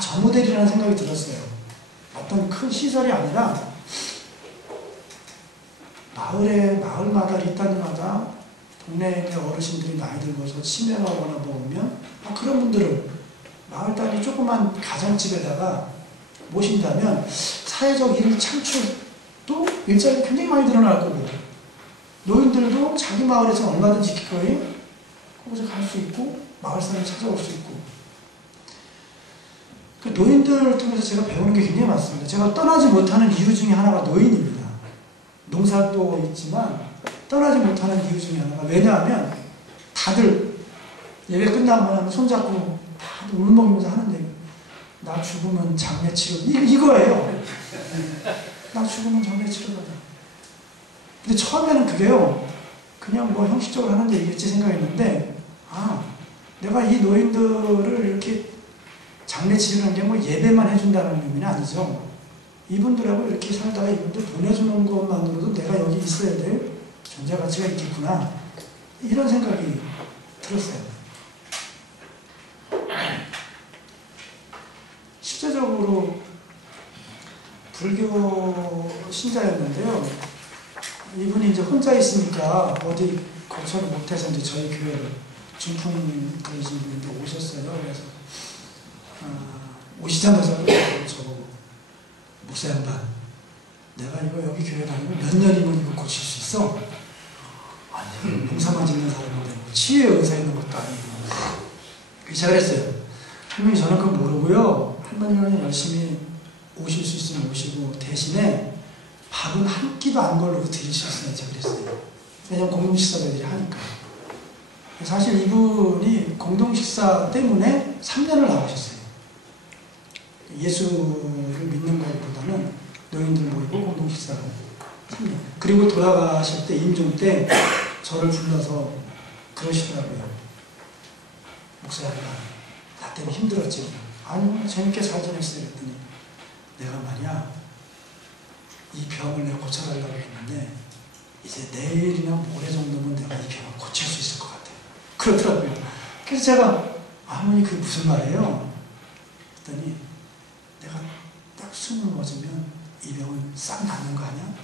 저 모델이라는 생각이 들었어요. 어떤 큰 시설이 아니라 마을마다 리타님마다 동네에 있는 어르신들이 나이 들고서 치매가 오거나 뭐 오면 그런 분들을 마을 단위 조그만 가정집에다가 모신다면 사회적 일 창출도 일자리 굉장히 많이 늘어날 거고 노인들도 자기 마을에서 얼마든지 기꺼이 거기서 갈 수 있고 마을 사람이 찾아올 수 있고 그 노인들을 통해서 제가 배우는 게 굉장히 많습니다. 제가 떠나지 못하는 이유 중에 하나가 노인입니다. 농사도 있지만 떠나지 못하는 이유 중에 하나가, 왜냐하면 다들 예배 끝나고 나면 손잡고 다들 울먹이면서 하는 얘기, 나 죽으면 장례치료 이거예요. 나 죽으면 장례치료받아. 근데 처음에는 그게요 그냥 뭐 형식적으로 하는 얘기겠지 생각했는데 내가 이 노인들을 이렇게 장례치료라는 게 뭐 예배만 해준다는 의미는 아니죠. 이분들하고 이렇게 살다가 이분들 보내주는 것만으로도 내가 여기 있어야 될 존재 가치가 있겠구나. 이런 생각이 들었어요. 실제적으로 불교 신자였는데요. 이분이 이제 혼자 있으니까 어디 거처를 못해서 이제 저희 교회를 중풍 그러신 분인데 오셨어요. 그래서 오시자마자 저보고 목사 양반, 내가 이거 여기 교회 다니면 몇 년이면 이거 고칠 수 있어? 아니, 농사만 짓는 사람인데 뭐 치유에 의사 있는 것도 아니고. 제가 그랬어요. 할머니 저는 그거 모르고요. 할머니는 열심히 오실 수 있으면 오시고 대신에 밥은 한 끼도 안 걸르고 드릴 수 있으면 제가 그랬어요. 왜냐면 공동식사도 애들이 하니까. 사실 이분이 공동식사 때문에 3년을 나오셨어요. 예수를 믿는 것보다는 노인들 모이고 공동식사로 3년. 그리고 돌아가실 때 임종 때 저를 불러서 그러시더라고요. 목사님, 나 때문에 힘들었지? 아니요, 재밌게 잘 지냈어요. 그랬더니 내가 말이야, 이 병을 내가 고쳐달라고 했는데 이제 내일이나 모레 정도면 내가 이 병을 고칠 수 있을 것 같아요. 그러더라고요. 그래서 제가 할머니 그게 무슨 말이에요? 그랬더니 내가 딱 숨을 멎으면 이 병은 싹 낫는 거 아니야?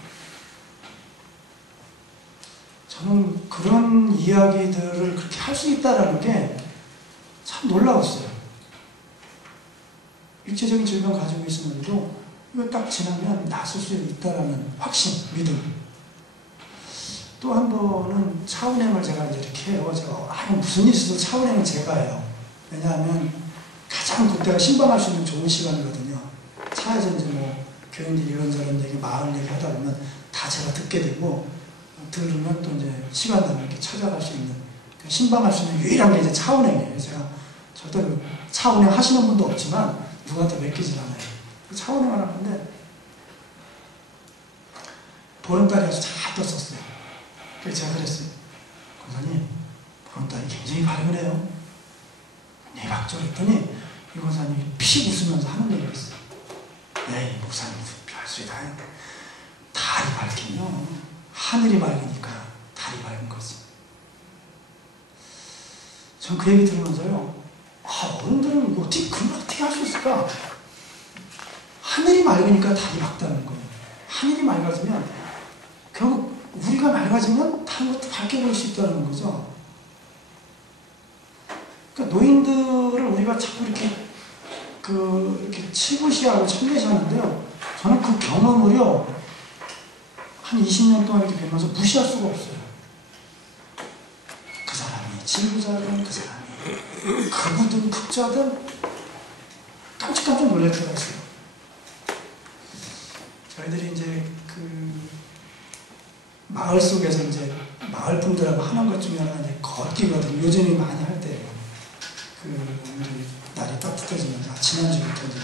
저는 그런 이야기들을 그렇게 할 수 있다는 게 참 놀라웠어요. 일체적인 질병 가지고 있으면도 이거 딱 지나면 낫을 수 있다라는 확신, 믿음. 또 한 번은 차운행을 제가 이제 이렇게 해요. 제가 무슨 일 있어도 차운행은 제가 해요. 왜냐하면 가장 그때가 신방할 수 있는 좋은 시간이거든요. 차에서 이제 뭐 교인들이 이런저런 얘기, 마을 얘기 하다 보면 다 제가 듣게 되고, 들으면 또 이제 시간 나면 이렇게 찾아갈 수 있는, 신방할 수 있는 유일한 게 이제 차운행이에요. 제가 절대로 차운행 하시는 분도 없지만 누구한테 맡기질 않아요. 차운행을 하는데 보름달이어서 잘 떴었어요. 그래서 제가 그랬어요. 권사님, 보름달이 굉장히 밝으네요. 네, 박절 했더니 이 권사님이 픽 웃으면서 하는 얘기를 했어요. 네, 목사님 별소리 다 했는데 달이 밝긴요, 하늘이 맑으니까 달이 밝은 거지. 전 그 얘기 들으면서요, 어른들은 이거 어떻게 할 수 있을까? 하늘이 맑으니까 달이 밝다는 거예요. 하늘이 맑아지면 결국 우리가 맑아지면 다른 것도 밝게 보일 수 있다는 거죠. 그러니까 노인들을 우리가 자꾸 이렇게 치부시하고 천대시하는데요. 저는 그 경험을요, 한 20년 동안 이렇게 뵈면서 무시할 수가 없어요. 그 사람이 진부자든 그 사람이 극우든 극자든 깜짝깜짝 놀랄 때가 있어요. 저희들이 이제 그 마을 속에서 이제 마을 분들하고 하는 것 중에 하나가 이제 걷기거든요. 요즘에 많이 할 때예요. 오늘 날이 따뜻해지면서 지난주부터 이제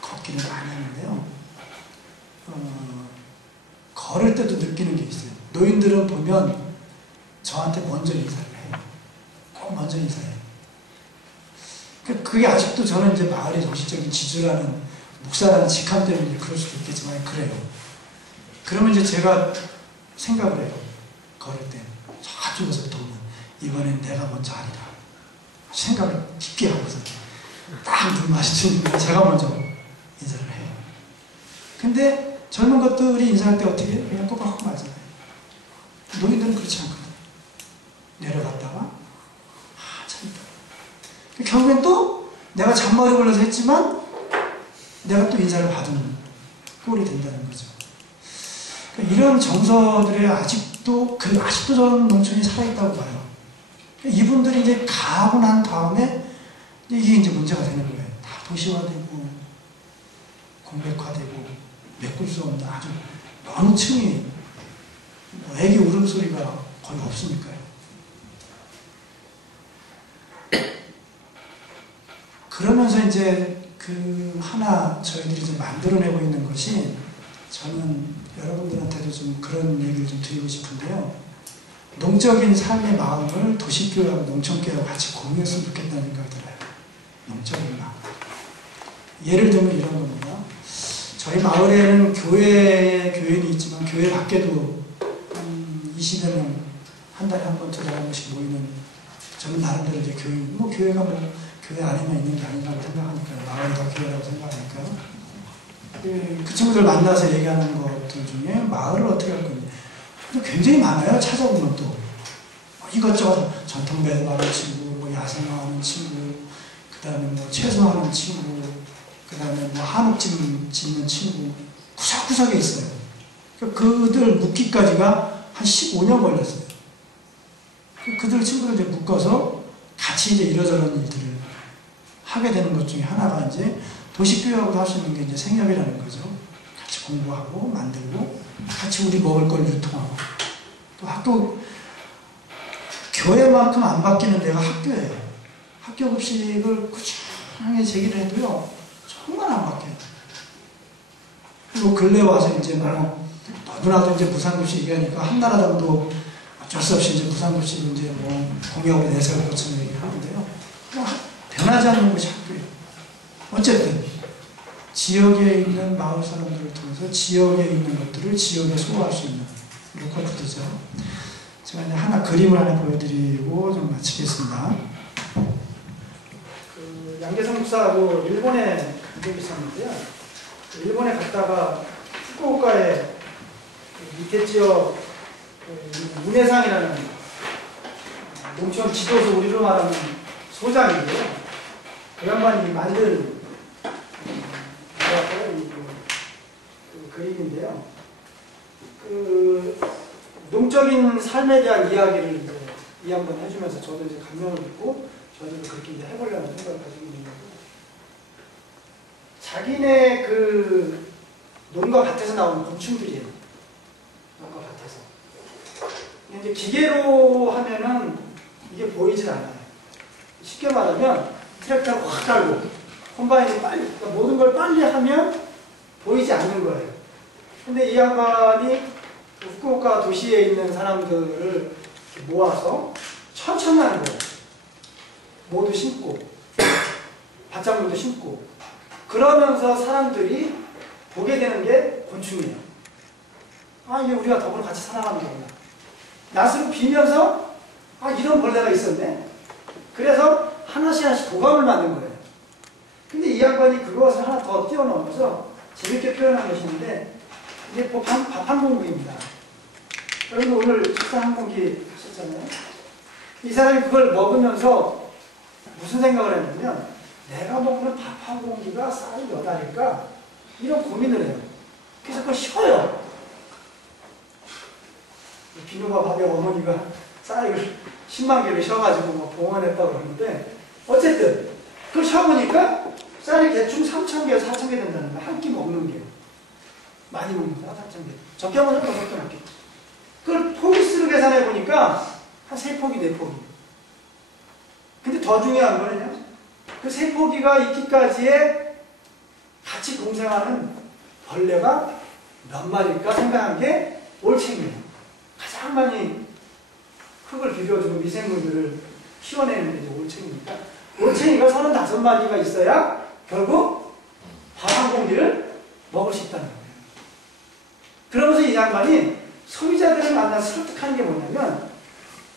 걷기를 많이 하는데요. 걸을 때도 느끼는 게 있어요. 노인들은 보면 저한테 먼저 인사를 해요. 꼭 먼저 인사해요. 그게 아직도 저는 이제 마을의 정신적인 지주라는, 목사라는 직함 때문에 그럴 수도 있겠지만 그래요. 그러면 이제 제가 생각을 해요. 걸을 때 저쪽에서부터 오면 이번엔 내가 먼저 아니다. 생각을 깊게 하고서 딱 눈 마주치는 제가 먼저 인사를 해요. 근데 젊은 것들이 인사할 때 어떻게 해요? 그냥 꼬박꼬박 맞아요. 노인들은 그렇지 않거든. 내려갔다가 결국엔 또 내가 잔머리 걸려서 했지만 내가 또 인사를 받은 꼴이 된다는 거죠. 그러니까 이런 정서들에 아직도 저는 농촌이 살아있다고 봐요. 그러니까 이분들이 이제 가고 난 다음에 이게 이제 문제가 되는 거예요. 다 도시화되고 공백화되고 메꿀 수 없는 아주 너무 층이, 애기 울음소리가 거의 없으니까요. 그러면서 이제 하나 저희들이 좀 만들어내고 있는 것이, 저는 여러분들한테도 좀 그런 얘기를 좀 드리고 싶은데요. 농적인 삶의 마음을 도시교회하고 농촌교회하고 같이 공유했으면 좋겠다는 생각이 들어요. 농적인 마음. 예를 들면 이런 겁니다. 저희 마을에는 교회는 있지만 교회 밖에도 한 20여 명 한 달에 한 번, 두 달에 한 번씩 모이는, 저는 나름대로 이제 교회가 교회 안에만 있는 게 아니라고 생각하니까요. 마을이 더 교회라고 생각하니까요. 그 친구들 만나서 얘기하는 것들 중에 마을을 어떻게 할 건지 굉장히 많아요. 찾아보면 또 이것저것 전통 배달하는 친구, 뭐 야생화하는 친구, 그 다음에 뭐 채소하는 친구, 그 다음에 뭐 한옥집 짓는 친구, 구석구석에 있어요. 그들 묶기까지가 한 15년 걸렸어요. 그들 친구들 이제 묶어서 같이 이제 이러저런 일들을 하게 되는 것 중에 하나가 이제 도시교회하고도 할 수 있는 게 이제 생협이라는 거죠. 같이 공부하고 만들고 같이 우리 먹을 걸 유통하고, 또 학교 교회만큼 안 바뀌는 데가 학교예요. 학교 급식을 꾸준하게 제기를 해도요 정말 안 바뀌어요. 그리고 근래 와서 이제 뭐 너무나도 이제 무상급식 얘기하니까 한나라당도 어쩔 수 없이 이제 무상급식 이제 뭐 공약으로 내세울 것처럼 얘기를 하는데요. 변하지 않는 것이 학교예요. 어쨌든 지역에 있는 마을 사람들을 통해서 지역에 있는 것들을 지역에 소화할 수 있는 로컬 푸드죠. 제가 이제 하나 그림을 하나 보여드리고 좀 마치겠습니다. 양계성 목사하고 일본에 간 적이 있었는데요. 일본에 갔다가 후쿠오카에 밑에 지역 문해상이라는 농촌 지도서, 우리로 말하는 소장인데요. 그 양반이 만든 그림인데요. 농적인 삶에 대한 이야기를 이 양반 해주면서 저도 이제 감명을 받고 저도 그렇게 이제 해보려는 생각을 가지고 있는 거고, 자기네 그 농가 밭에서 나오는 곤충들이에요. 농가 밭에서. 이제 기계로 하면은 이게 보이질 않아요. 쉽게 말하면 트랙터를 확 깔고 콤바인이 빨리, 그러니까 모든 걸 빨리 하면 보이지 않는 거예요. 근데 이 양반이 후쿠오카 도시에 있는 사람들을 모아서 천천히 하는 거예요. 모두 심고, 밭작물도 심고, 그러면서 사람들이 보게 되는 게 곤충이에요. 아, 이게 우리가 더불어 같이 살아가는 거구나. 낫으로 비면서, 아, 이런 벌레가 있었네. 그래서 하나씩 하나씩 도감을 만든 거예요. 근데 이 양반이 그것을 하나 더 뛰어넘어서 재밌게 표현한 것인데, 이게 밥 한 공기입니다. 여러분 오늘 식사 한 공기 하셨잖아요. 이 사람이 그걸 먹으면서 무슨 생각을 했냐면, 내가 먹는 밥 한 공기가 쌀이 몇 알일까? 이런 고민을 해요. 그래서 그걸 쉬어요. 비누가 밥에 어머니가 쌀을 10만 개를 쉬어가지고 뭐 봉헌했다고 그러는데, 어쨌든 그걸 쉬어보니까 쌀이 대충 3,000개, 4,000개 된다는 거야. 한 끼 먹는 게. 많이 먹는 거야, 4,000개. 적게 먹으면 더 적게 먹게. 그걸 포기수로 계산해 보니까 한 3포기, 4포기. 근데 더 중요한 거는요, 그 3포기가 있기까지에 같이 공생하는 벌레가 몇 마리일까 생각한 게 올챙이예요. 가장 많이 흙을 비벼주고 미생물들을 키워내는 게 이제 올챙이니까, 올챙이가 35마리가 있어야 결국 밥 한 공기를 먹을 수 있다는 거예요. 그러면서 이 양반이 소비자들을 만나서 설득하는 게 뭐냐면,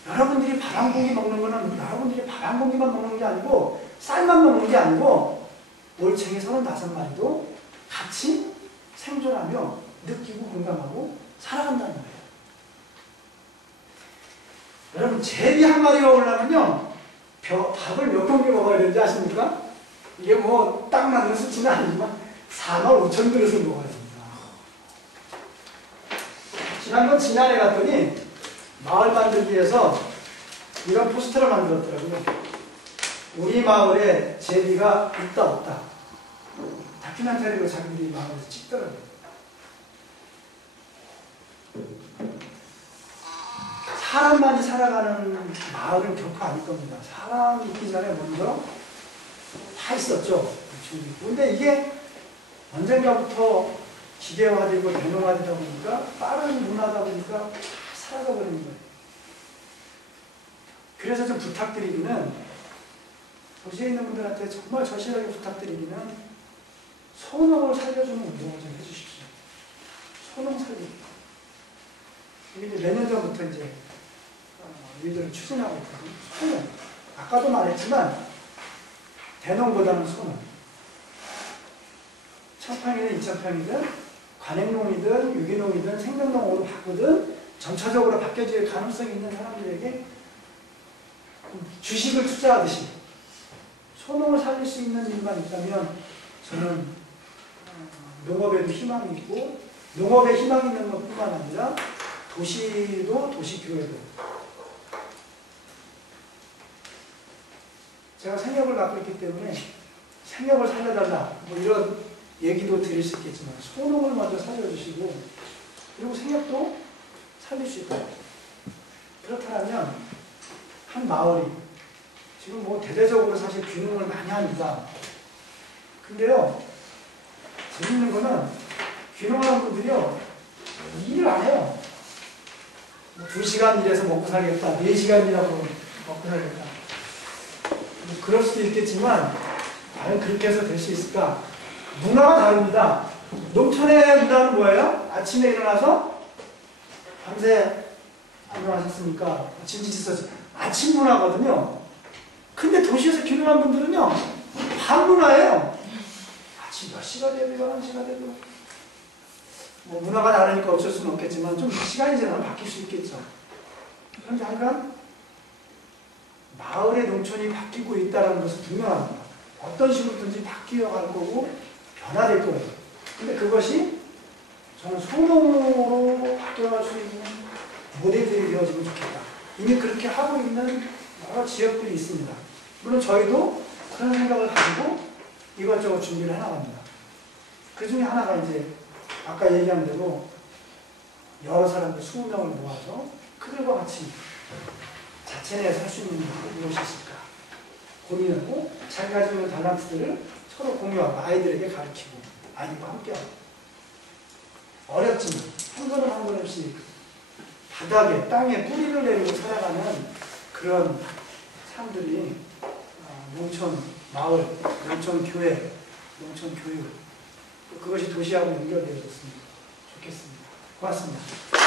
여러분들이 밥 한 공기 먹는 거는 여러분들이 밥 한 공기만 먹는 게 아니고 쌀만 먹는 게 아니고 올챙이 35마리도 같이 생존하며 느끼고 공감하고 살아간다는 거예요. 여러분, 제비 한 마리가 오려면요 밥을 몇 공기 먹어야 되는지 아십니까? 이게 뭐 딱 맞는 수치는 아니지만 45,000 그릇을 먹어야 됩니다. 지난번 지난해 갔더니 마을 만들기에서 이런 포스터를 만들었더라고요. 우리 마을에 제비가 있다 없다. 다큐멘터리로 자기들이 마을에서 찍더라고요. 사람만이 살아가는 마을은 결코 아닐 겁니다. 사람 있기 전에 먼저 다 있었죠. 근데 이게 언젠가부터 기계화되고 대노화되다 보니까, 빠른 문화다 보니까 다 사라져 버리는 거예요. 그래서 좀 부탁드리기는, 도시에 있는 분들한테 정말 절실하게 부탁드리기는, 소농을 살려주는 운동을 좀 해주십시오. 소농 살리기. 이게 몇 년 전부터 이제 우리들을 추진하고 있거든요. 소농. 아까도 말했지만 대농보다는 소농. 1000평이든 2000평이든 관행농이든 유기농이든 생명농으로 바꾸든 점차적으로 바뀌어질 가능성이 있는 사람들에게 주식을 투자하듯이 소농을 살릴 수 있는 일만 있다면 저는 농업에도 희망이 있고 농업에 희망이 있는 것뿐만 아니라 도시도 도시교회도 제가 생협을 맡고 있기 때문에 생협을 살려달라 뭐 이런 얘기도 드릴 수 있겠지만 소농을 먼저 살려주시고 그리고 생협도 살릴 수 있다. 그렇다면 한 마을이 지금 뭐 대대적으로 사실 귀농을 많이 합니다. 근데요 재밌는 거는 귀농하는 분들이요 일을 안 해요. 뭐 2시간 일해서 먹고 살겠다, 4시간 일하고 먹고 살겠다. 뭐 그럴 수도 있겠지만 과연 그렇게 해서 될 수 있을까? 문화가 다릅니다. 농촌의 문화는 뭐예요? 아침에 일어나서 밤새 안녕하셨습니까? 진지지서 아침 문화거든요. 근데 도시에서 귀농한 분들은요 밤 문화예요. 아침 몇 시가 돼도 11시가 돼도 뭐 문화가 다르니까 어쩔 수는 없겠지만 좀 시간이 지나면 바뀔 수 있겠죠. 그런데 하여간 마을의 농촌이 바뀌고 있다는 것은 분명합니다. 어떤 식으로든지 바뀌어갈 거고 변화될 거예요. 근데 그것이 저는 소농으로 바뀌어갈 수 있는 모델들이 되어지면 좋겠다. 이미 그렇게 하고 있는 여러 지역들이 있습니다. 물론 저희도 그런 생각을 가지고 이것저것 준비를 해나갑니다. 그 중에 하나가 이제 아까 얘기한 대로 여러 사람들 20명을 모아서 그들과 같이 자체 내에 살 수 있는 방법이 무엇이 있을까 고민하고 자기가 가지고 있는 탤런트들을 서로 공유하고 아이들에게 가르치고 아이들과 함께하고 어렵지만 한 걸음 한 걸음씩 바닥에 땅에 뿌리를 내리고 살아가는 그런 사람들이 농촌 마을, 농촌 교회, 농촌 교육 그것이 도시하고 연결되어졌으면 좋겠습니다. 고맙습니다.